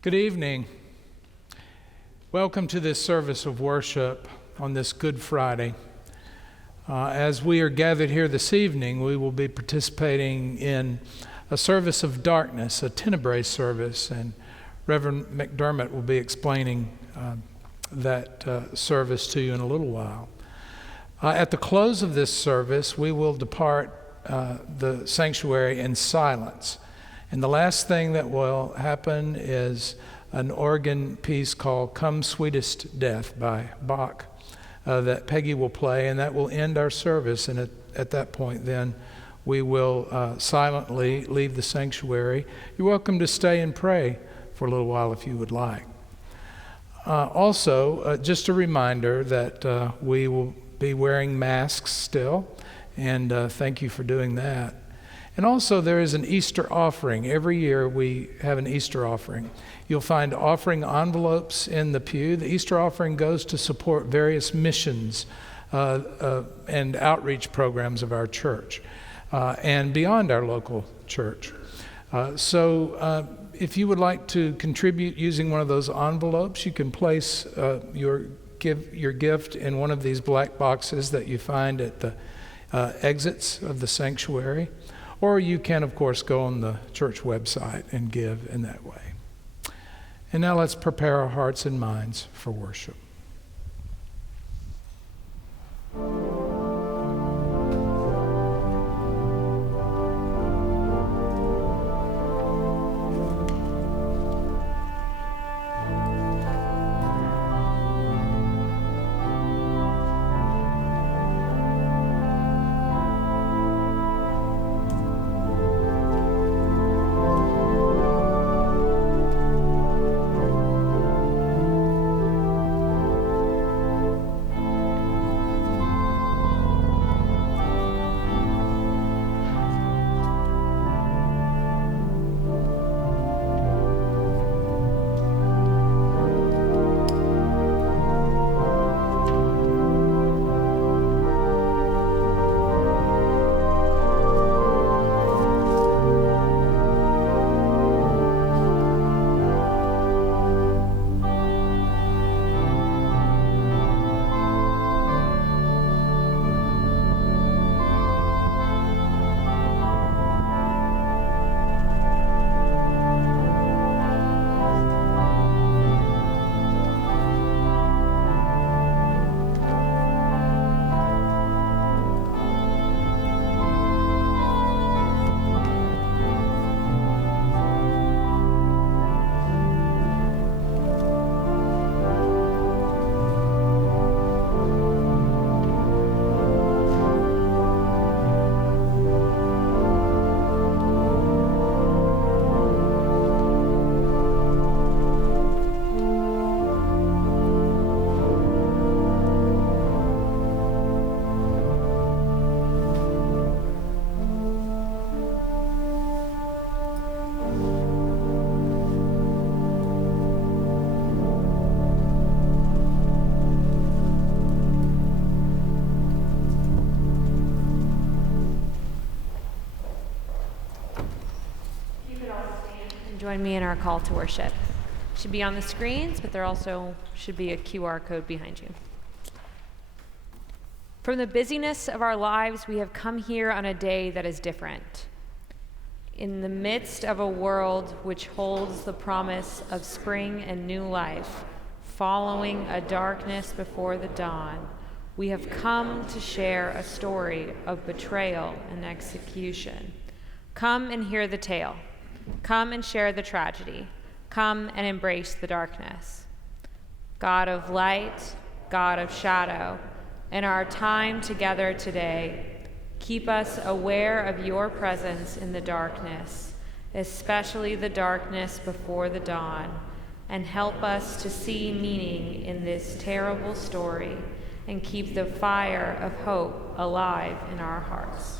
Good evening. Welcome to this service of worship on this Good Friday. As we are gathered here this evening, we will be participating in a service of darkness, a tenebrae service, and Reverend McDermott will be explaining that service to you in a little while. At the close of this service, we will depart the sanctuary in silence. And the last thing that will happen is an organ piece called Come Sweetest Death by Bach that Peggy will play, and that will end our service. And at that point, then, we will silently leave the sanctuary. You're welcome to stay and pray for a little while if you would like. Also, just a reminder that we will be wearing masks still, and thank you for doing that. And also there is an Easter offering. Every year we have an Easter offering. You'll find offering envelopes in the pew. The Easter offering goes to support various missions and outreach programs of our church and beyond our local church. So if you would like to contribute using one of those envelopes, you can place your gift in one of these black boxes that you find at the exits of the sanctuary. Or you can, of course, go on the church website and give in that way. And now let's prepare our hearts and minds for worship. Join me in our call to worship. It should be on the screens, but there also should be a QR code behind you. From the busyness of our lives, we have come here on a day that is different. In the midst of a world which holds the promise of spring and new life, following a darkness before the dawn, we have come to share a story of betrayal and execution. Come and hear the tale. Come and share the tragedy. Come and embrace the darkness. God of light, God of shadow, in our time together today, keep us aware of your presence in the darkness, especially the darkness before the dawn, and help us to see meaning in this terrible story and keep the fire of hope alive in our hearts.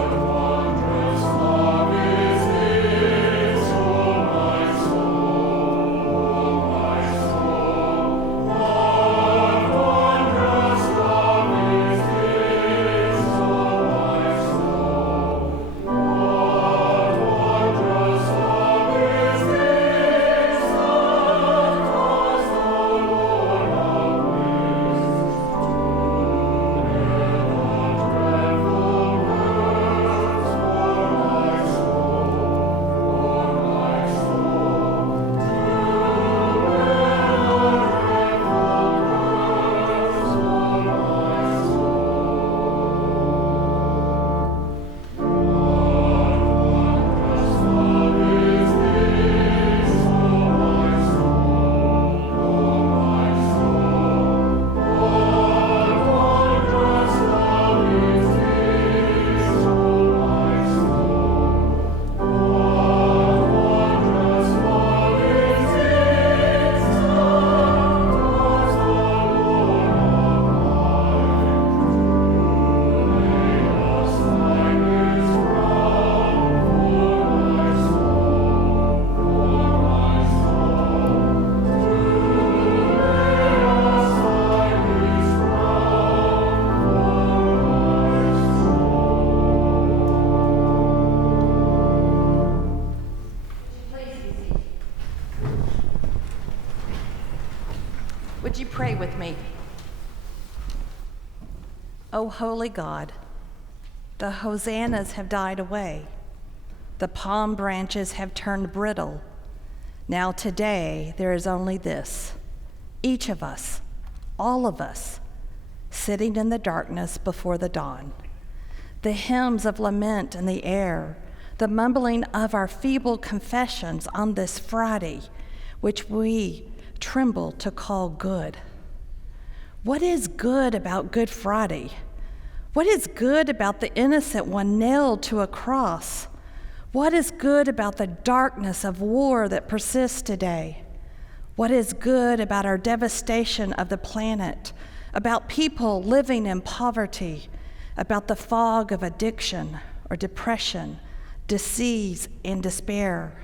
Lord, with me. O holy God, the hosannas have died away. The palm branches have turned brittle. Now today there is only this: each of us, all of us, sitting in the darkness before the dawn. The hymns of lament in the air, the mumbling of our feeble confessions on this Friday, which we tremble to call good. What is good about Good Friday? What is good about the innocent one nailed to a cross? What is good about the darkness of war that persists today? What is good about our devastation of the planet, about people living in poverty, about the fog of addiction or depression, disease and despair?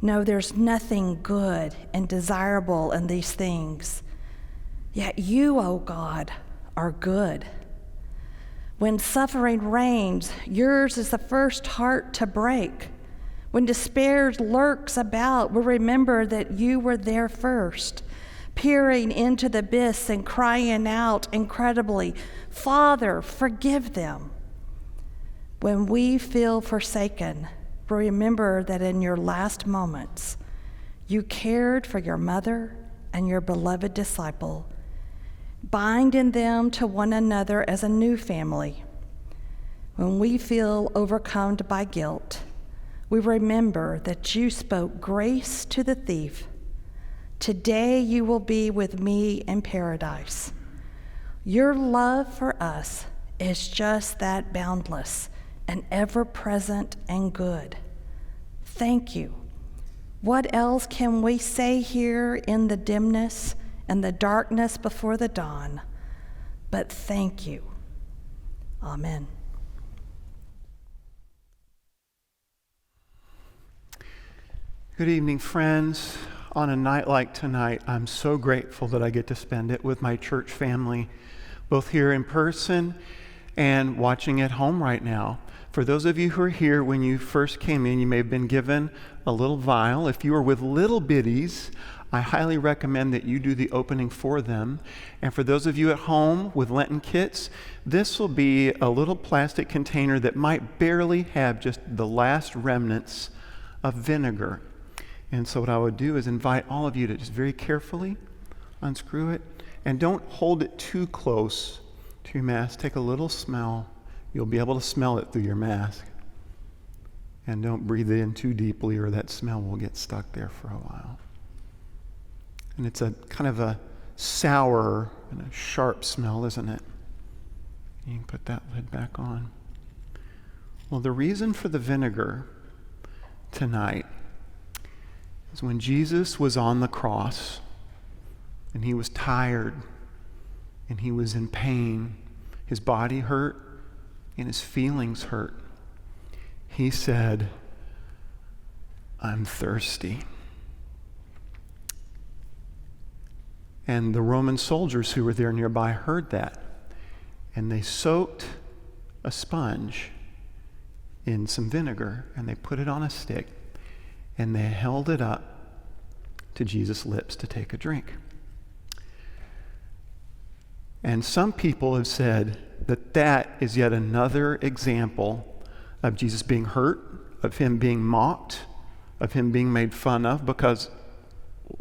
No, there's nothing good and desirable in these things. Yet you, O God, are good. When suffering reigns, yours is the first heart to break. When despair lurks about, we remember that you were there first, peering into the abyss and crying out incredibly, "Father, forgive them." When we feel forsaken, we remember that in your last moments, you cared for your mother and your beloved disciple, binding them to one another as a new family. When we feel overcome by guilt, we remember that you spoke grace to the thief. Today you will be with me in paradise. Your love for us is just that boundless and ever-present and good. Thank you. What else can we say here in the dimness and the darkness before the dawn? But thank you. Amen. Good evening, friends. On a night like tonight, I'm so grateful that I get to spend it with my church family, both here in person and watching at home right now. For those of you who are here, when you first came in, you may have been given a little vial. If you are with little bitties, I highly recommend that you do the opening for them. And for those of you at home with Lenten kits, this will be a little plastic container that might barely have just the last remnants of vinegar. And so what I would do is invite all of you to just very carefully unscrew it, and don't hold it too close to your mask. Take a little smell. You'll be able to smell it through your mask. And don't breathe it in too deeply, or that smell will get stuck there for a while. And it's a kind of a sour and a sharp smell, isn't it? You can put that lid back on. Well, the reason for the vinegar tonight is when Jesus was on the cross and he was tired and he was in pain, his body hurt and his feelings hurt, he said, "I'm thirsty." And the Roman soldiers who were there nearby heard that, and they soaked a sponge in some vinegar, and they put it on a stick, and they held it up to Jesus' lips to take a drink. And some people have said that that is yet another example of Jesus being hurt, of him being mocked, of him being made fun of, because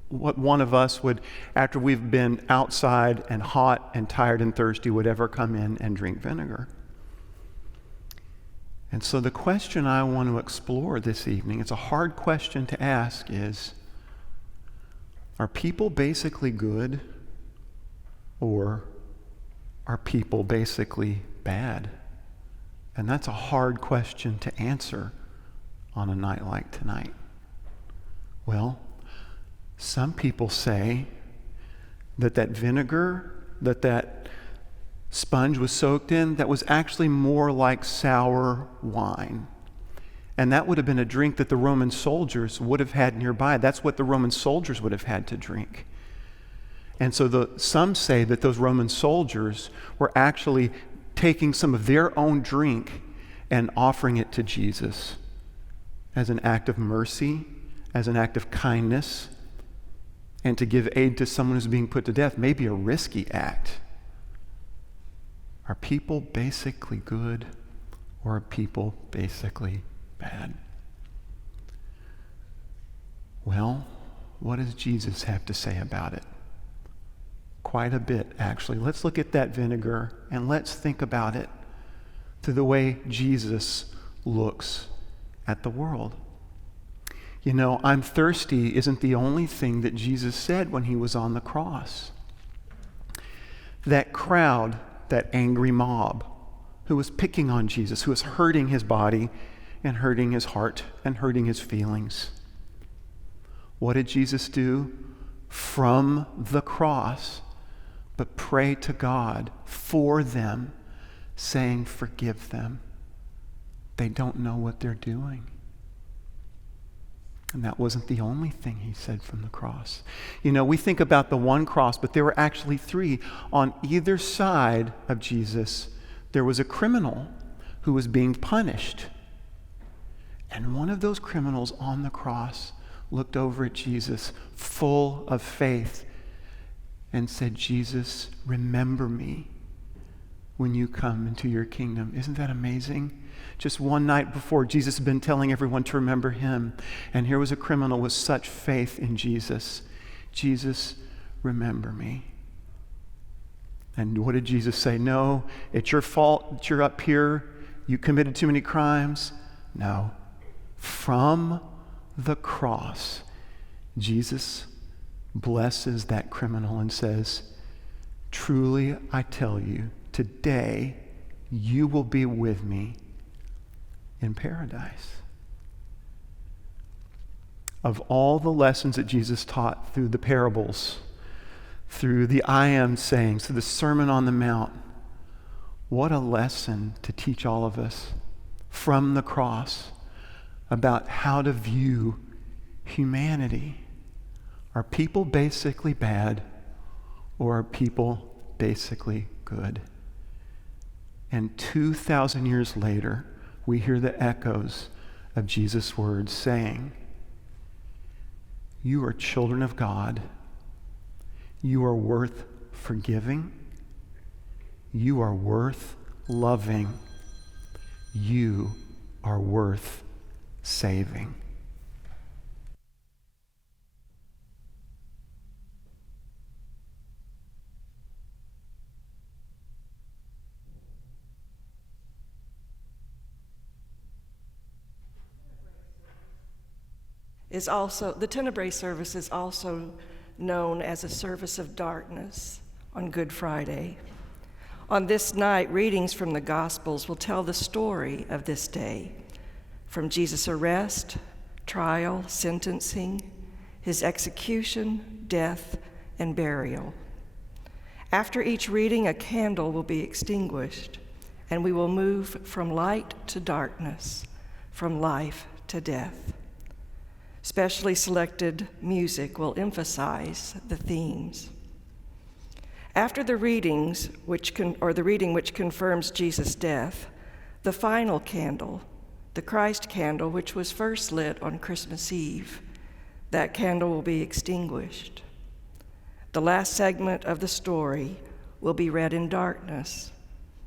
what one of us would, after we've been outside and hot and tired and thirsty, would ever come in and drink vinegar? And so the question I want to explore this evening, it's a hard question to ask, is, are people basically good, or are people basically bad? And that's a hard question to answer on a night like tonight. Well, some people say that that vinegar, that sponge was soaked in, that was actually more like sour wine. And that would have been a drink that the Roman soldiers would have had nearby. That's what the Roman soldiers would have had to drink. And so some say that those Roman soldiers were actually taking some of their own drink and offering it to Jesus as an act of mercy, as an act of kindness, and to give aid to someone who's being put to death may be a risky act. Are people basically good, or are people basically bad? Well, what does Jesus have to say about it? Quite a bit, actually. Let's look at that vinegar and let's think about it through the way Jesus looks at the world. You know, I'm thirsty isn't the only thing that Jesus said when he was on the cross. That crowd, that angry mob who was picking on Jesus, who was hurting his body and hurting his heart and hurting his feelings. What did Jesus do? From the cross, but pray to God for them, saying, forgive them. They don't know what they're doing. And that wasn't the only thing he said from the cross. You know, we think about the one cross, but there were actually three. On either side of Jesus, there was a criminal who was being punished. And one of those criminals on the cross looked over at Jesus, full of faith, and said, Jesus, remember me when you come into your kingdom. Isn't that amazing? Just one night before, Jesus had been telling everyone to remember him. And here was a criminal with such faith in Jesus. Jesus, remember me. And what did Jesus say? No, it's your fault that you're up here. You committed too many crimes. No. From the cross, Jesus blesses that criminal and says, truly I tell you, today you will be with me in paradise. Of all the lessons that Jesus taught through the parables, through the I am sayings, through the Sermon on the Mount, what a lesson to teach all of us from the cross about how to view humanity. Are people basically bad, or are people basically good? And 2,000 years later, we hear the echoes of Jesus' words saying, you are children of God. You are worth forgiving. You are worth loving. You are worth saving. The Tenebrae service is also known as a service of darkness on Good Friday. On this night, readings from the Gospels will tell the story of this day, from Jesus' arrest, trial, sentencing, his execution, death, and burial. After each reading, a candle will be extinguished, and we will move from light to darkness, from life to death. Specially selected music will emphasize the themes. After the readings, the reading which confirms Jesus' death, the final candle, the Christ candle, which was first lit on Christmas Eve, that candle will be extinguished. The last segment of the story will be read in darkness,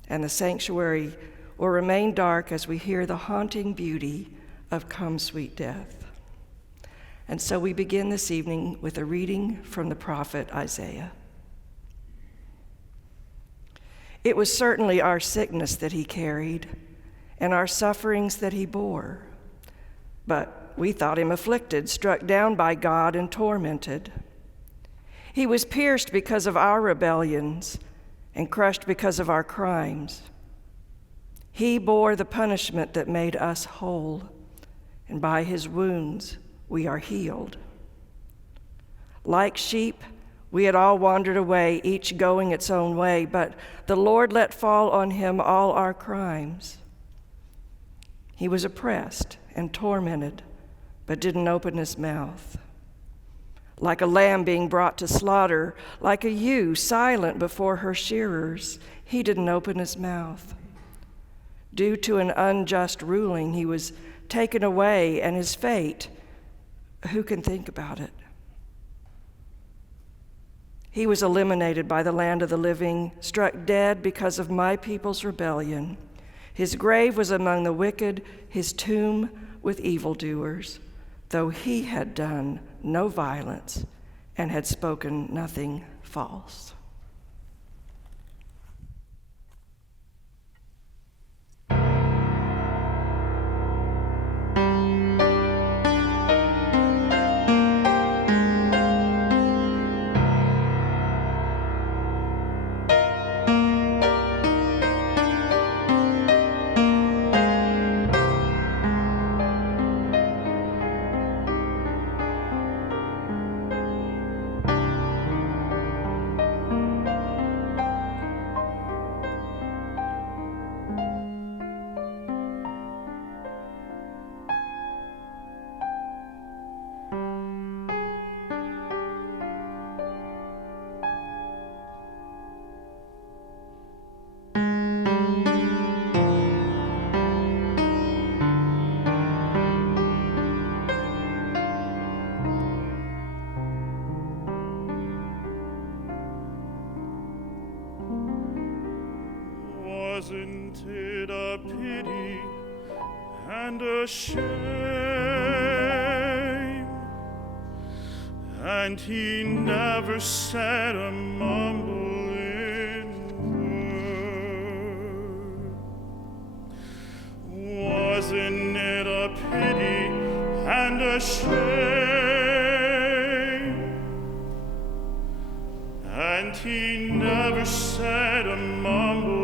and the sanctuary will remain dark as we hear the haunting beauty of Come, Sweet Death. And so we begin this evening with a reading from the prophet Isaiah. It was certainly our sickness that he carried, and our sufferings that he bore. But we thought him afflicted, struck down by God, and tormented. He was pierced because of our rebellions, and crushed because of our crimes. He bore the punishment that made us whole, and by his wounds we are healed. Like sheep, we had all wandered away, each going its own way, but the Lord let fall on him all our crimes. He was oppressed and tormented, but didn't open his mouth. Like a lamb being brought to slaughter, like a ewe silent before her shearers, he didn't open his mouth. Due to an unjust ruling, he was taken away, and his fate, who can think about it? He was eliminated by the land of the living, struck dead because of my people's rebellion. His grave was among the wicked, his tomb with evildoers, though he had done no violence and had spoken nothing false. Wasn't it a pity and a shame? And he never said a mumbling word. Wasn't it a pity and a shame? And he never said a mumbling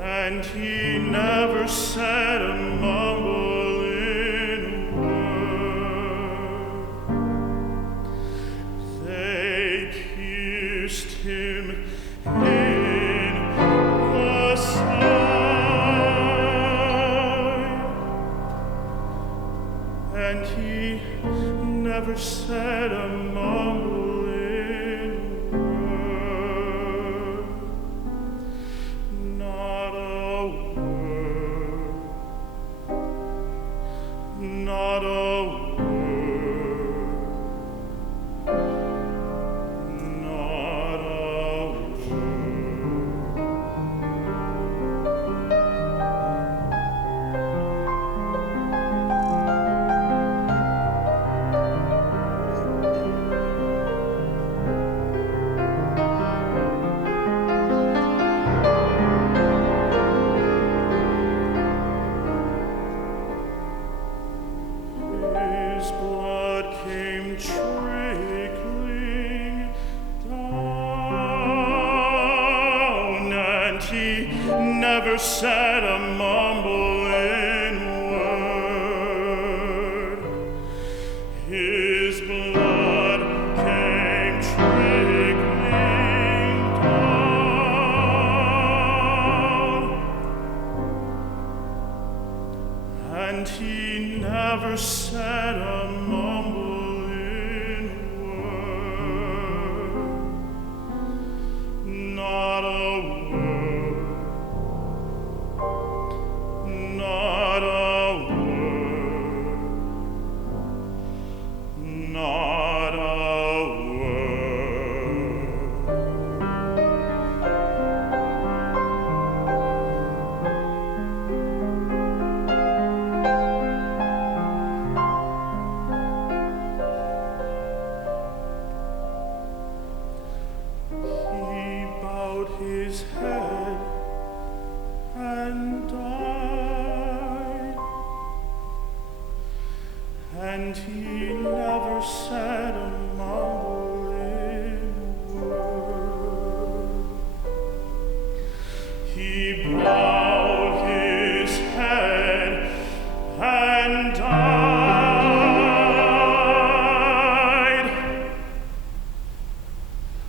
and he never said a mumbling word. They pierced him in the side, and he never said a mumbling not a word, not a His blood came trickling down, and he never said a mumbling word. His blood came trickling down, and he never said a mumbling word, not a word,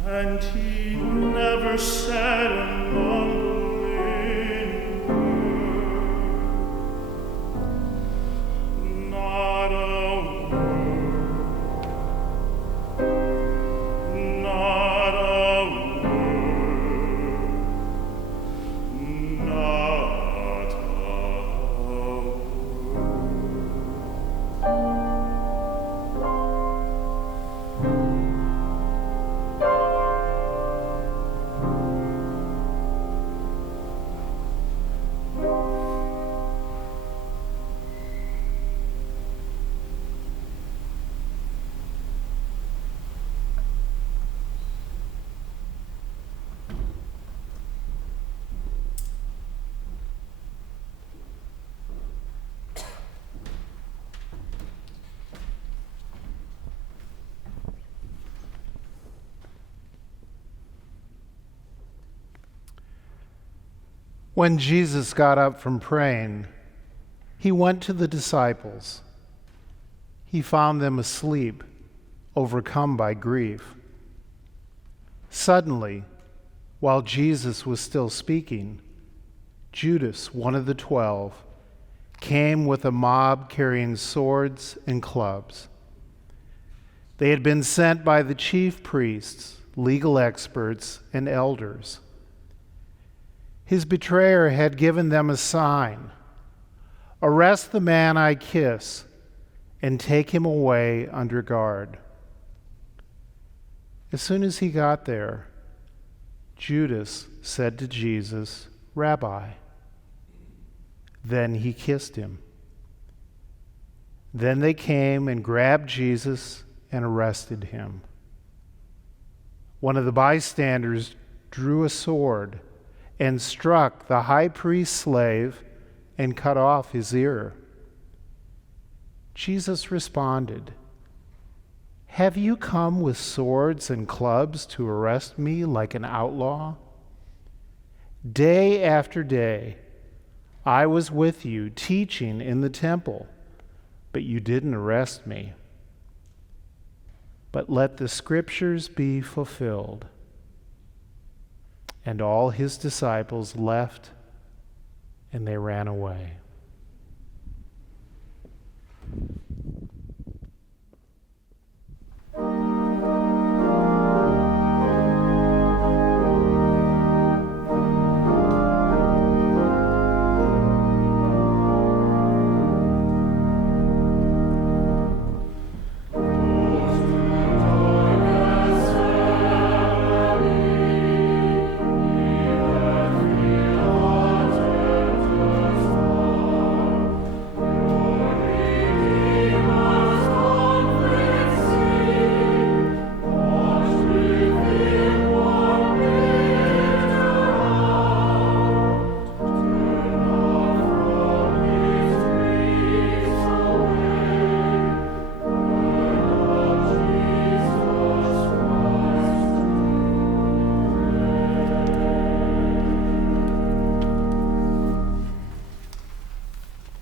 and he never said a mumbling word. Not a word. Not a word. Not a word. When Jesus got up from praying, he went to the disciples. He found them asleep, overcome by grief. Suddenly, while Jesus was still speaking, Judas, one of the 12, came with a mob carrying swords and clubs. They had been sent by the chief priests, legal experts, and elders. His betrayer had given them a sign: "Arrest the man I kiss and take him away under guard." As soon as he got there, Judas said to Jesus, "Rabbi." Then he kissed him. Then they came and grabbed Jesus and arrested him. One of the bystanders drew a sword and struck the high priest's slave and cut off his ear. Jesus responded, "Have you come with swords and clubs to arrest me like an outlaw? Day after day, I was with you teaching in the temple, but you didn't arrest me. But let the scriptures be fulfilled." And all his disciples left, and they ran away.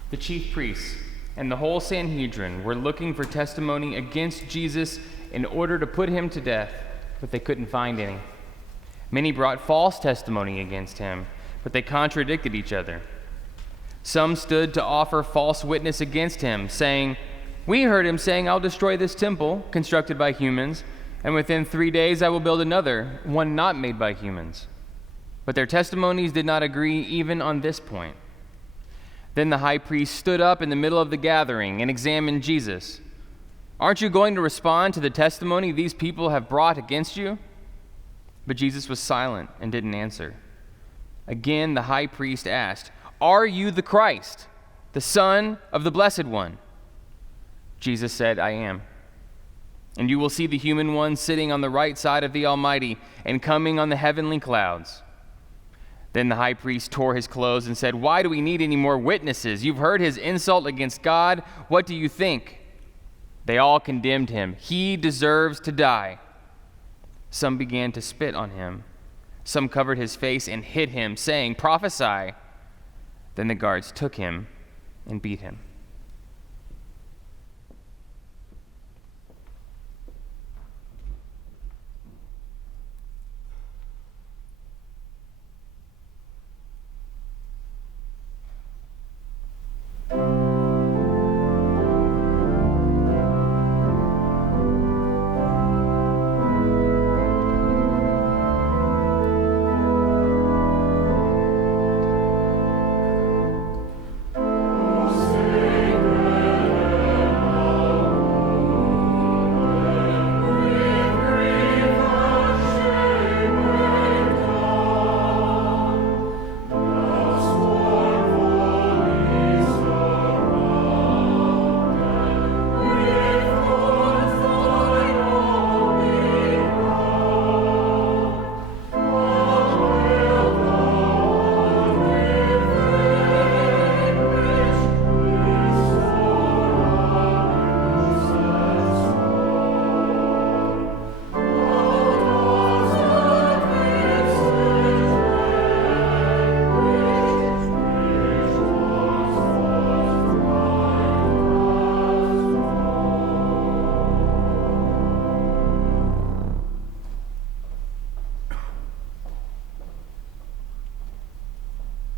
The chief priests and the whole Sanhedrin were looking for testimony against Jesus in order to put him to death, but they couldn't find any. Many brought false testimony against him, but they contradicted each other. Some stood to offer false witness against him, saying, "We heard him saying, 'I'll destroy this temple constructed by humans, and within 3 days I will build another, one not made by humans.' But their testimonies did not agree even on this point. Then the high priest stood up in the middle of the gathering and examined Jesus. 'Aren't you going to respond to the testimony these people have brought against you?' But Jesus was silent and didn't answer. Again, the high priest asked, 'Are you the Christ, the Son of the Blessed One?' Jesus said, 'I am. And you will see the human one sitting on the right side of the Almighty and coming on the heavenly clouds.' Then the high priest tore his clothes and said, 'Why do we need any more witnesses? You've heard his insult against God. What do you think?' They all condemned him. 'He deserves to die.' Some began to spit on him. Some covered his face and hit him, saying, 'Prophesy.' Then the guards took him and beat him.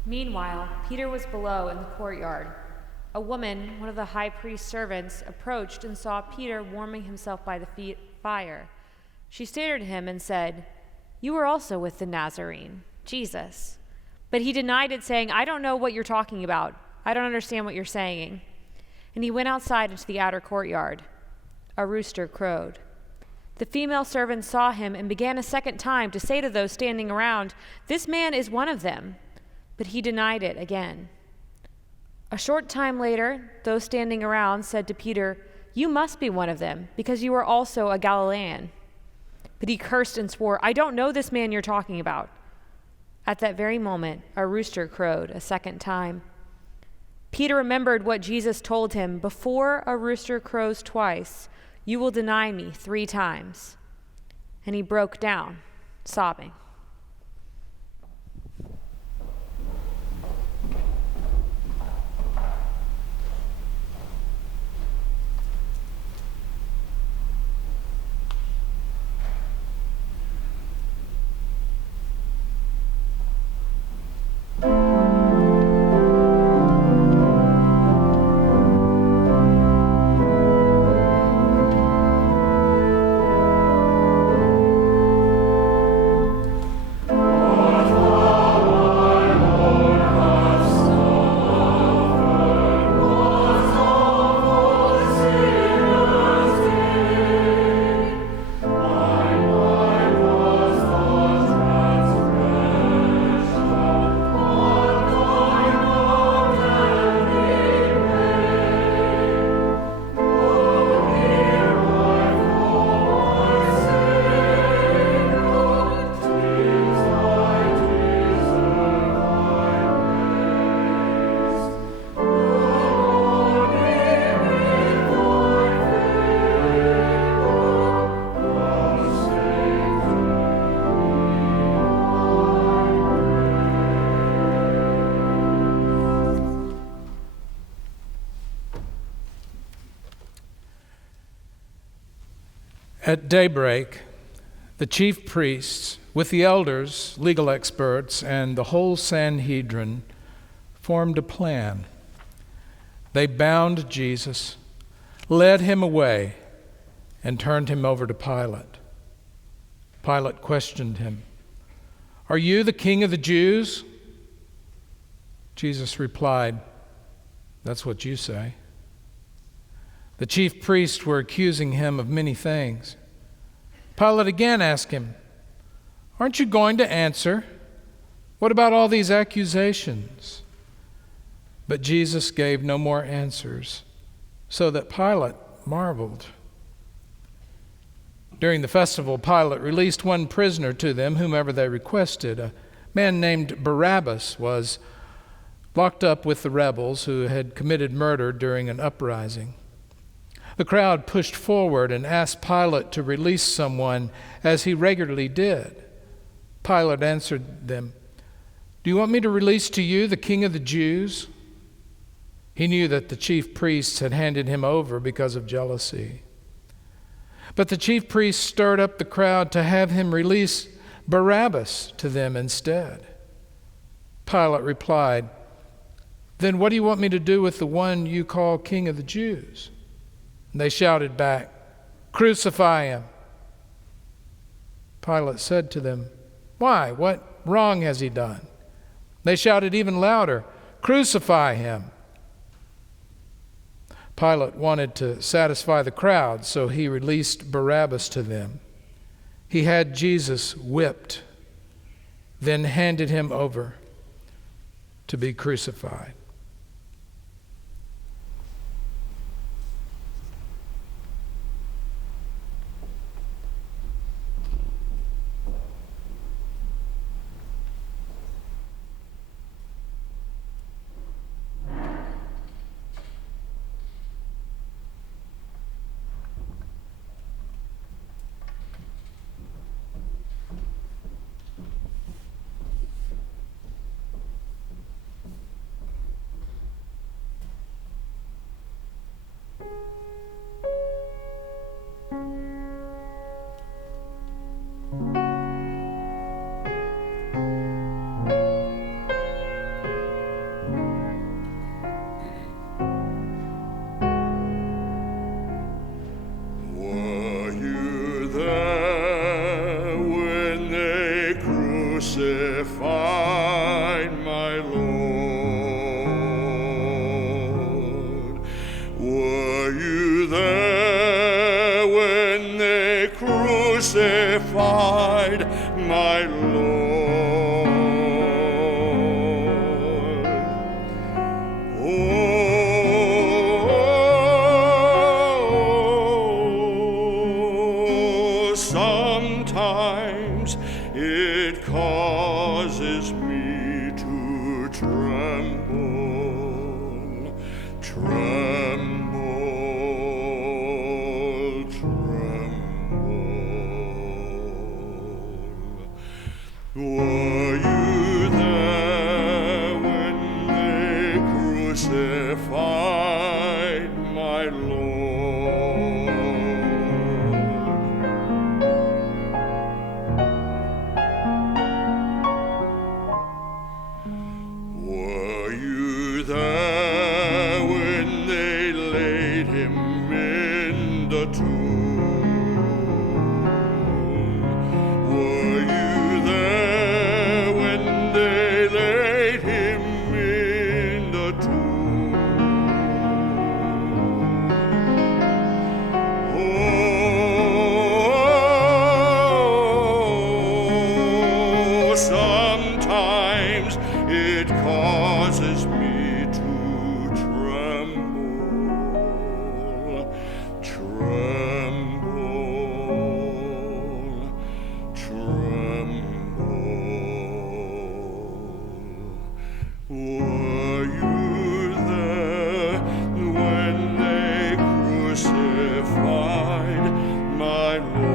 Meanwhile, Peter was below in the courtyard. A woman, one of the high priest's servants, approached and saw Peter warming himself by the fire. She stared at him and said, "You are also with the Nazarene, Jesus." But he denied it, saying, "I don't know what you're talking about. I don't understand what you're saying." And he went outside into the outer courtyard. A rooster crowed. The female servants saw him and began a second time to say to those standing around, "This man is one of them." But he denied it again. A short time later, those standing around said to Peter, "You must be one of them, because you are also a Galilean." But he cursed and swore, "I don't know this man you're talking about." At that very moment, a rooster crowed a second time. Peter remembered what Jesus told him, "Before a rooster crows twice, you will deny me 3 times." And he broke down, sobbing. At daybreak, the chief priests, with the elders, legal experts, and the whole Sanhedrin, formed a plan. They bound Jesus, led him away, and turned him over to Pilate. Pilate questioned him, "Are you the king of the Jews?" Jesus replied, "That's what you say." The chief priests were accusing him of many things. Pilate again asked him, "Aren't you going to answer? What about all these accusations?" But Jesus gave no more answers, so that Pilate marveled. During the festival, Pilate released one prisoner to them, whomever they requested. A man named Barabbas was locked up with the rebels who had committed murder during an uprising. The crowd pushed forward and asked Pilate to release someone, as he regularly did. Pilate answered them, "Do you want me to release to you the king of the Jews?" He knew that the chief priests had handed him over because of jealousy. But the chief priests stirred up the crowd to have him release Barabbas to them instead. Pilate replied, "Then what do you want me to do with the one you call king of the Jews?" And they shouted back, "Crucify him." Pilate said to them, "Why? What wrong has he done?" They shouted even louder, "Crucify him." Pilate wanted to satisfy the crowd, so he released Barabbas to them. He had Jesus whipped, then handed him over to be crucified. crucified my Lord. Were you there when they crucified my Lord? Oh, sometimes it causes me to tremble, tremble, tremble. Were you there when they crucified my Lord? Were you there when they laid him in the tomb? Were you there when they laid him in the tomb? Oh, sometimes it causes me to tremble, tremble, tremble. Were you there when they crucified my Lord?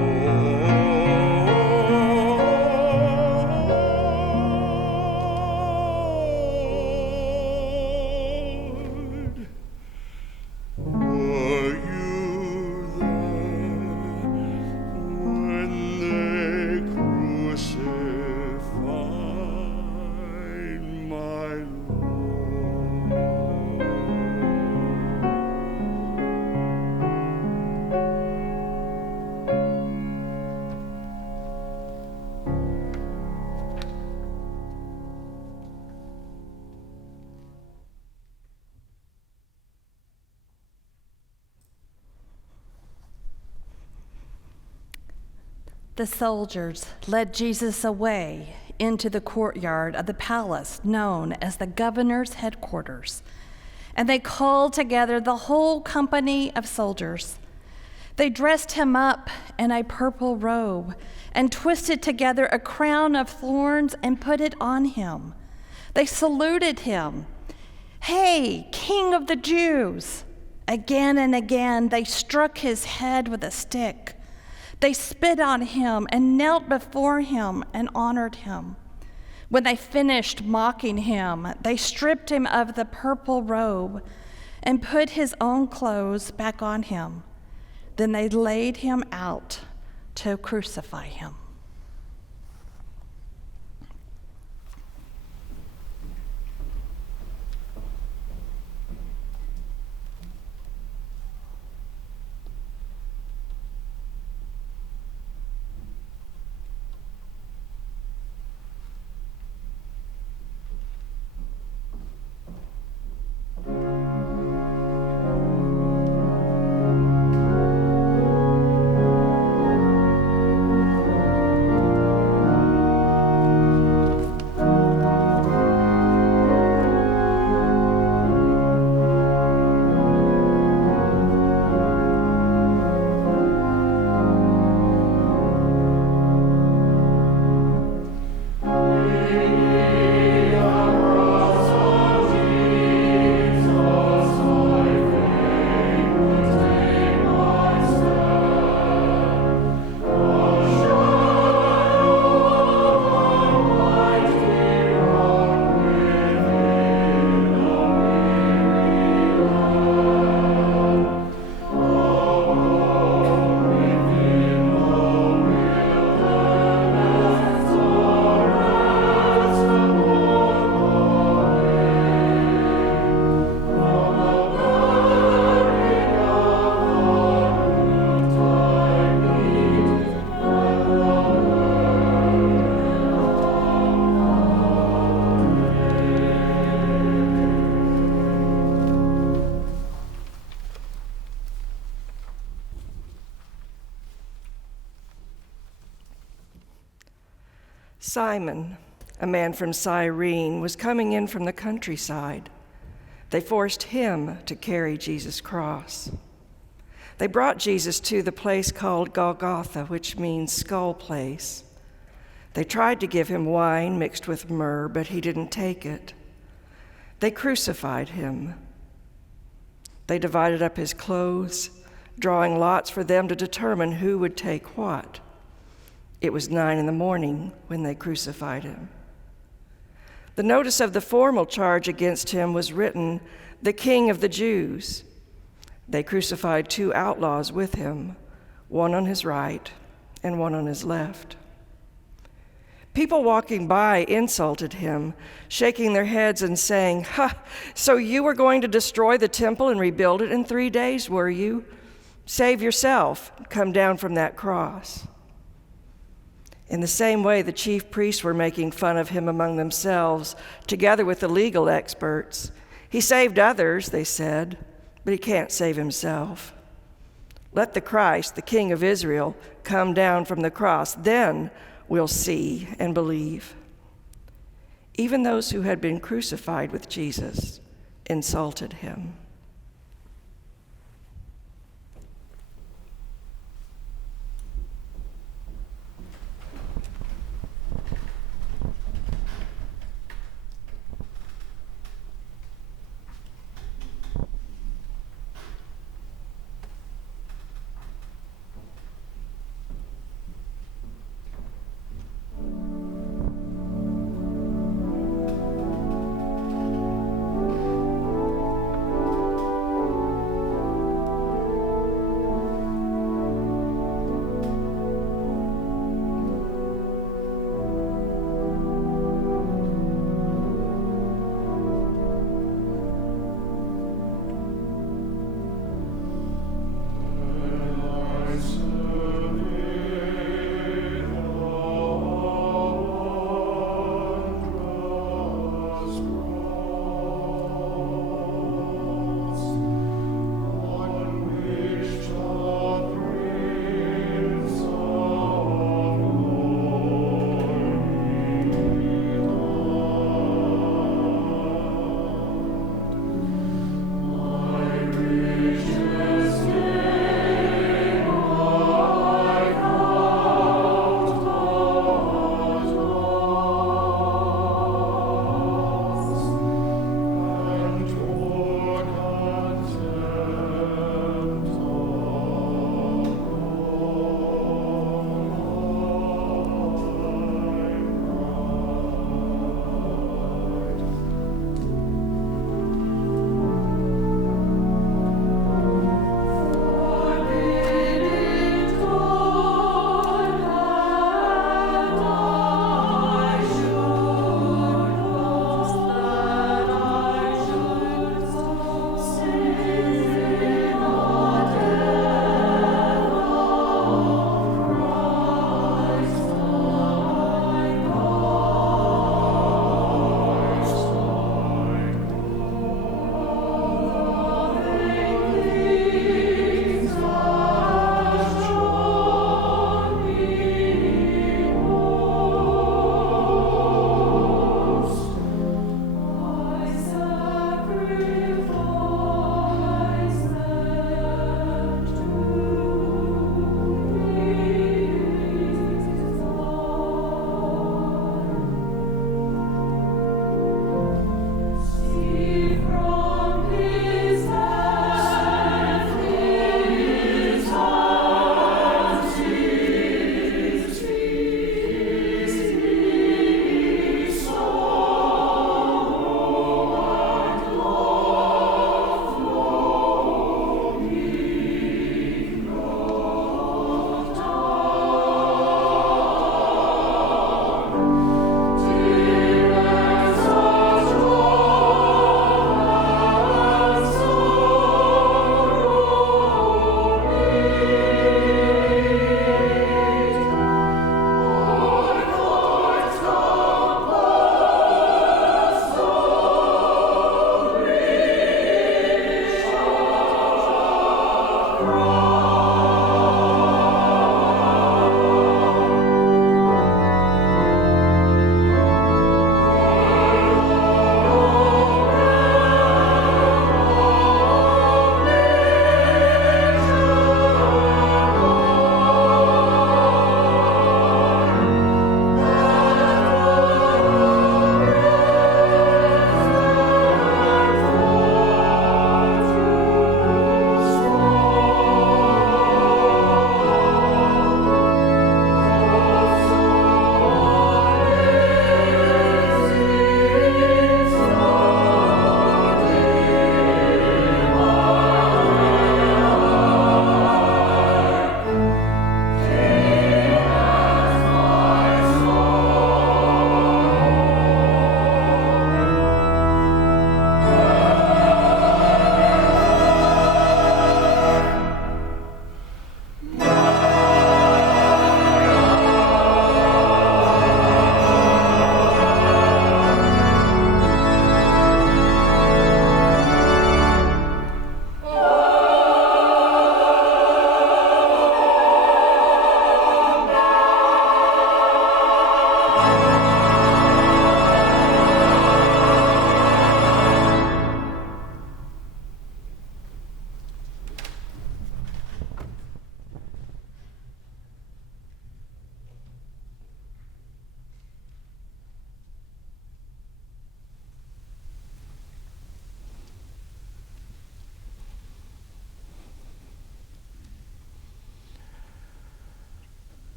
Were you there when they crucified my The soldiers led Jesus away into the courtyard of the palace known as the governor's headquarters, and they called together the whole company of soldiers. They dressed him up in a purple robe and twisted together a crown of thorns and put it on him. They saluted him, "Hey, King of the Jews!" Again and again they struck his head with a stick. They spit on him and knelt before him and honored him. When they finished mocking him, they stripped him of the purple robe and put his own clothes back on him. Then they laid him out to crucify him. Simon, a man from Cyrene, was coming in from the countryside. They forced him to carry Jesus' cross. They brought Jesus to the place called Golgotha, which means skull place. They tried to give him wine mixed with myrrh, but he didn't take it. They crucified him. They divided up his clothes, drawing lots for them to determine who would take what. It was 9 a.m. when they crucified him. The notice of the formal charge against him was written, "The King of the Jews." They crucified 2 outlaws with him, one on his right and one on his left. People walking by insulted him, shaking their heads and saying, "Ha! So you were going to destroy the temple and rebuild it in 3 days, were you? Save yourself, come down from that cross." In the same way, the chief priests were making fun of him among themselves, together with the legal experts. "He saved others," they said, "but he can't save himself. Let the Christ, the King of Israel, come down from the cross. Then we'll see and believe." Even those who had been crucified with Jesus insulted him.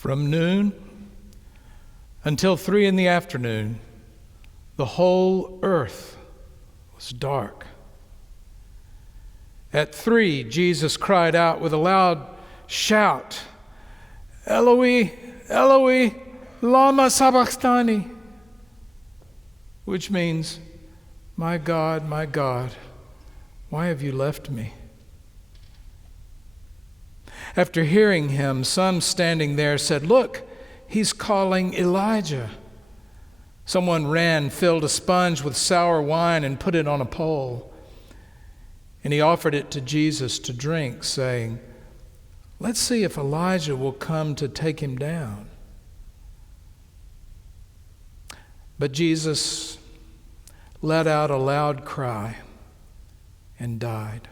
From noon until 3 in the afternoon, the whole earth was dark. At 3, Jesus cried out with a loud shout, "Eloi, Eloi, lama sabachthani," which means, my God, why have you left me?" After hearing him, some standing there said, "Look, he's calling Elijah." Someone ran, filled a sponge with sour wine, and put it on a pole. And he offered it to Jesus to drink, saying, "Let's see if Elijah will come to take him down." But Jesus let out a loud cry and died.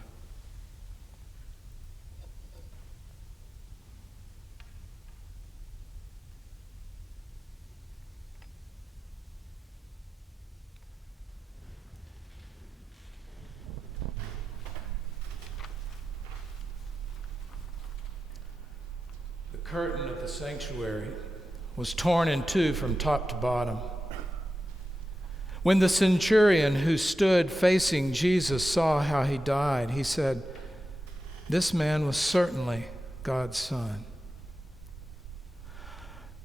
The curtain of the sanctuary was torn in two from top to bottom. When the centurion who stood facing Jesus saw how he died, he said, "This man was certainly God's son."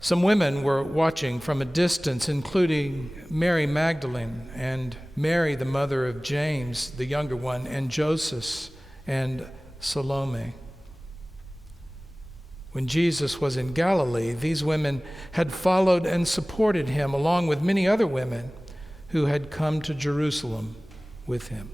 Some women were watching from a distance, including Mary Magdalene and Mary, the mother of James, the younger one, and Joseph and Salome. When Jesus was in Galilee, these women had followed and supported him, along with many other women who had come to Jerusalem with him.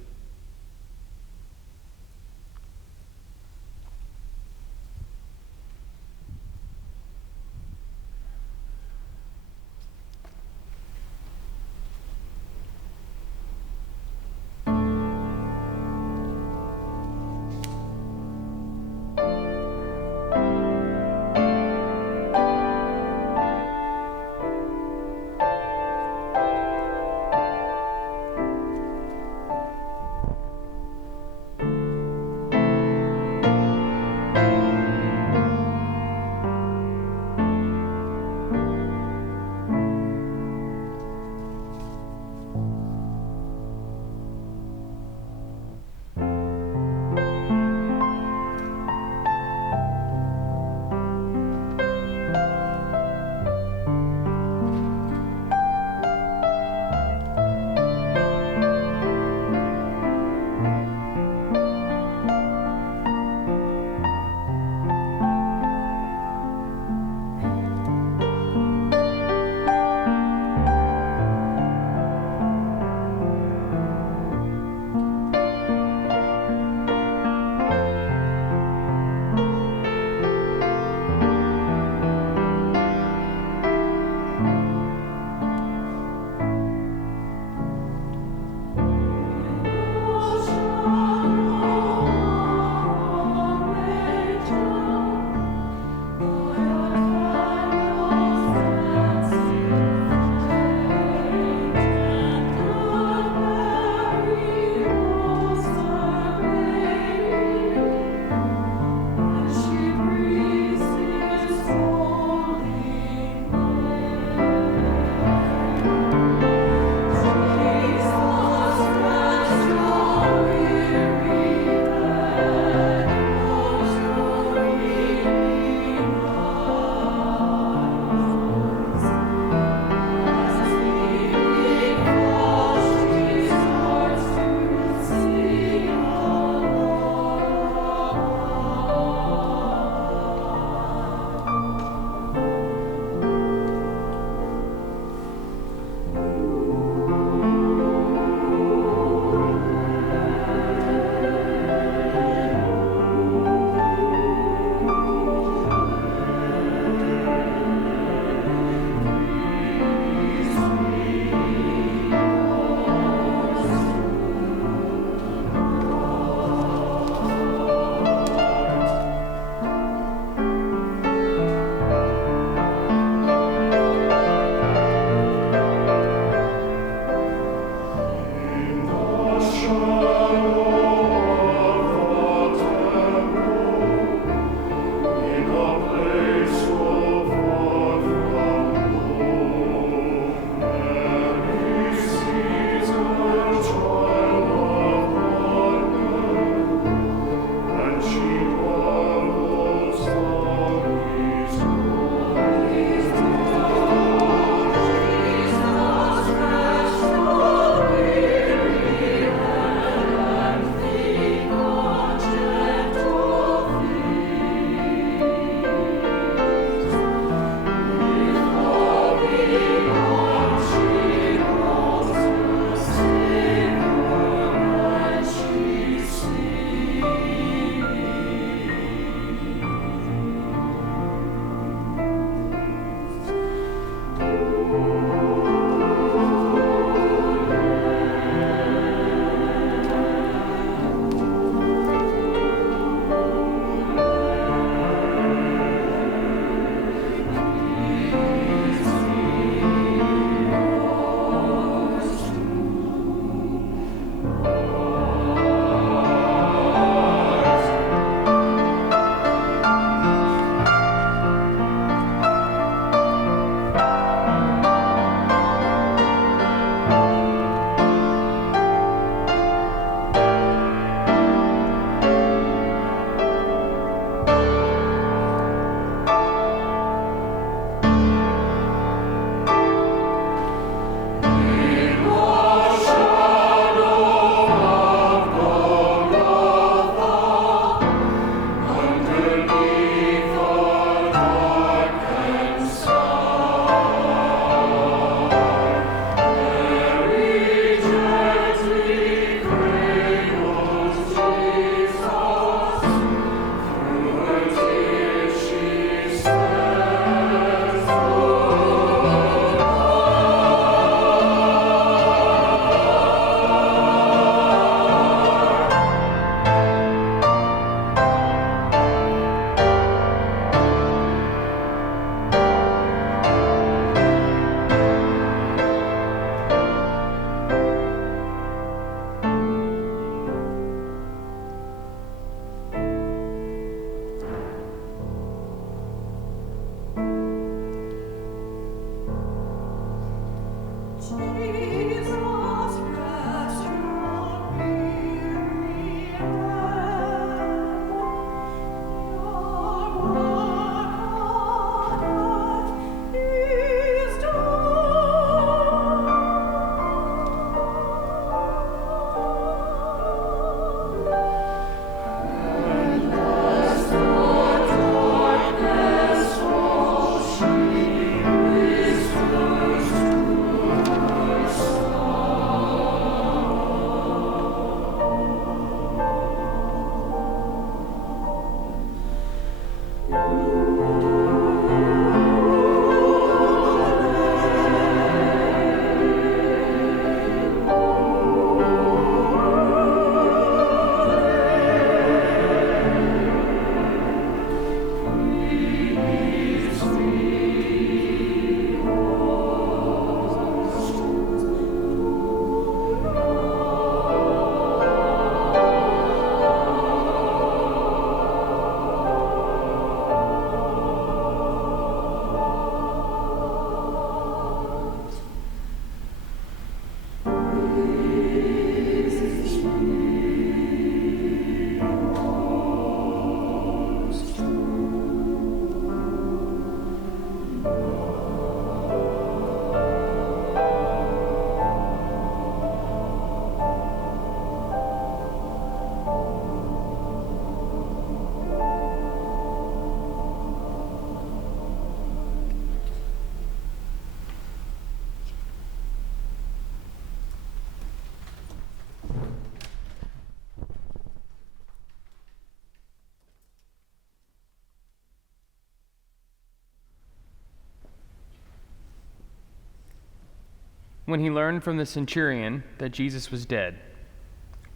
When he learned from the centurion that Jesus was dead,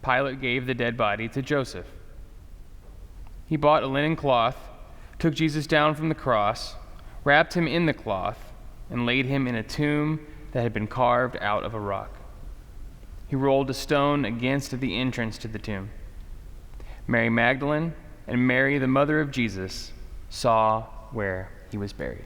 Pilate gave the dead body to Joseph. He bought a linen cloth, took Jesus down from the cross, wrapped him in the cloth, and laid him in a tomb that had been carved out of a rock. He rolled a stone against the entrance to the tomb. Mary Magdalene and Mary, the mother of Jesus, saw where he was buried.